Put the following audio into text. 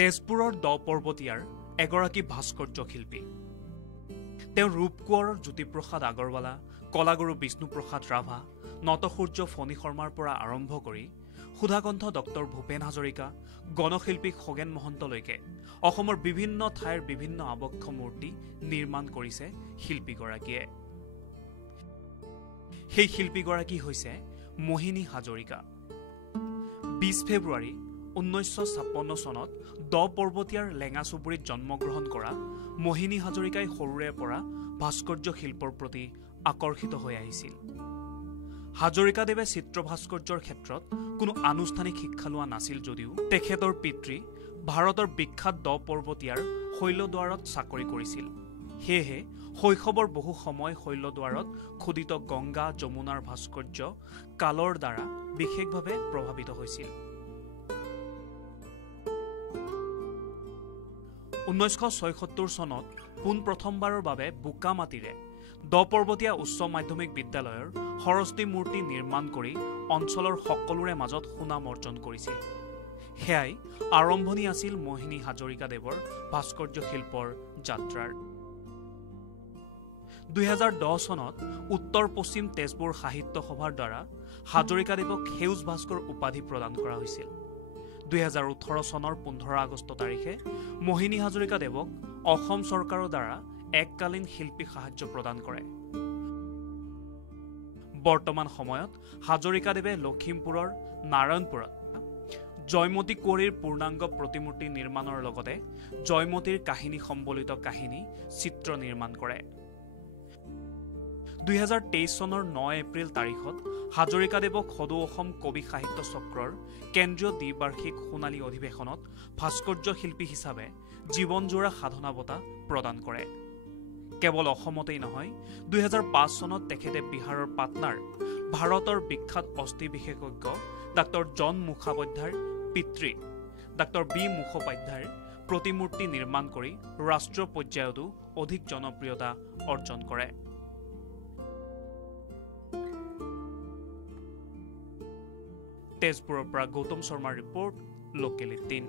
তেজপুৰৰ দ পৰ্বতীয়াৰ এগৰাকী ভাস্কৰ্য শিল্পী। তেওঁ ৰূপকোঁৱৰৰ জ্যোতিপ্ৰসাদ আগৰৱালা, কলাগুৰু বিষ্ণুপ্ৰসাদ ৰাভা, নটসূৰ্য ফণী শৰ্মাৰ পৰা আৰম্ভ কৰি সুধাকণ্ঠ ডক্টৰ ভূপেন হাজৰিকা, গণশিল্পী খগেন মহন্তলৈকে অসমৰ বিভিন্ন ঠাইৰ বিভিন্ন আবক্ষ মূৰ্তি নিৰ্মাণ কৰিছে শিল্পীগৰাকীয়ে। সেই শিল্পীগৰাকী হৈছে মোহিনী হাজৰিকা। ২০ ফেব্ৰুৱাৰী ১৯৫৬ চনত দ পৰ্বতীয়াৰ লেঙা চুবুৰীত জন্মগ্ৰহণ কৰা মোহিনী হাজৰিকাই সৰুৰে পৰা ভাস্কৰ্য শিল্পৰ প্ৰতি আকৰ্ষিত হৈ আহিছিল। হাজৰিকাদেৱে চিত্ৰ ভাস্কৰ্যৰ ক্ষেত্ৰত কোনো আনুষ্ঠানিক শিক্ষা লোৱা নাছিল যদিও তেখেতৰ পিতৃ ভাৰতৰ বিখ্যাত দ পৰ্বতীয়াৰ শৈলদুৱাৰত চাকৰি কৰিছিল। সেয়েহে শৈশৱৰ বহু সময় শৈলদুৱাৰত খোদিত গংগা যমুনাৰ ভাস্কৰ্য কালৰ দ্বাৰা বিশেষভাৱে প্ৰভাৱিত হৈছিল। ১৯৭৬ চনত পোনপ্ৰথমবাৰৰ বাবে বোকা মাটিৰে দ পৰ্বতীয়া উচ্চ মাধ্যমিক বিদ্যালয়ৰ সৰস্বতী মূৰ্তি নিৰ্মাণ কৰি অঞ্চলৰ সকলোৰে মাজত সুনাম অৰ্জন কৰিছিল। সেয়াই আৰম্ভণি আছিল মোহিনী হাজৰিকাদেৱৰ ভাস্কৰ্য শিল্পৰ যাত্ৰাৰ। ২০১০ চনত উত্তৰ পশ্চিম তেজপুৰ সাহিত্য সভাৰ দ্বাৰা হাজৰিকাদেৱক সেউজ ভাস্কৰ উপাধি প্ৰদান কৰা হৈছিল। ২০১৮ চনৰ ১৫ আগষ্ট তাৰিখে মোহিনী হাজৰিকাদেৱক অসম চৰকাৰৰ দ্বাৰা এককালীন শিল্পী সাহায্য প্ৰদান কৰে। বৰ্তমান সময়ত হাজৰিকাদেৱে লখিমপুৰৰ নাৰায়ণপুৰত জয়মতী কুঁৱৰীৰ পূৰ্ণাংগ প্ৰতিমূৰ্তি নিৰ্মাণৰ লগতে জয়মতীৰ কাহিনী সম্বলিত কাহিনী চিত্ৰ নিৰ্মাণ কৰে। ২০২৩ চনৰ ৯ এপ্ৰিল তাৰিখত হাজৰিকাদেৱক সদৌ অসম কবি সাহিত্য চক্ৰৰ কেন্দ্ৰীয় দ্বিবাৰ্ষিক সোণালী অধিৱেশনত ভাস্কৰ্য শিল্পী হিচাপে জীৱনজোৰা সাধনা বঁটা প্ৰদান কৰে। কেৱল অসমতেই নহয়, ২০০৫ চনত তেখেতে বিহাৰৰ পাটনাৰ ভাৰতৰ বিখ্যাত অস্থি বিশেষজ্ঞ ডাক্তৰ জন মুখোপাধ্যায়ৰ পিতৃ ডাক্তৰ বি মুখোপাধ্যায়ৰ প্ৰতিমূৰ্তি নিৰ্মাণ কৰি ৰাষ্ট্ৰীয় পৰ্যায়তো অধিক জনপ্ৰিয়তা অৰ্জন কৰে। তেজপুৰৰ পৰা গৌতম শৰ্মাৰ ৰিপৰ্ট, লোকেল ১৮।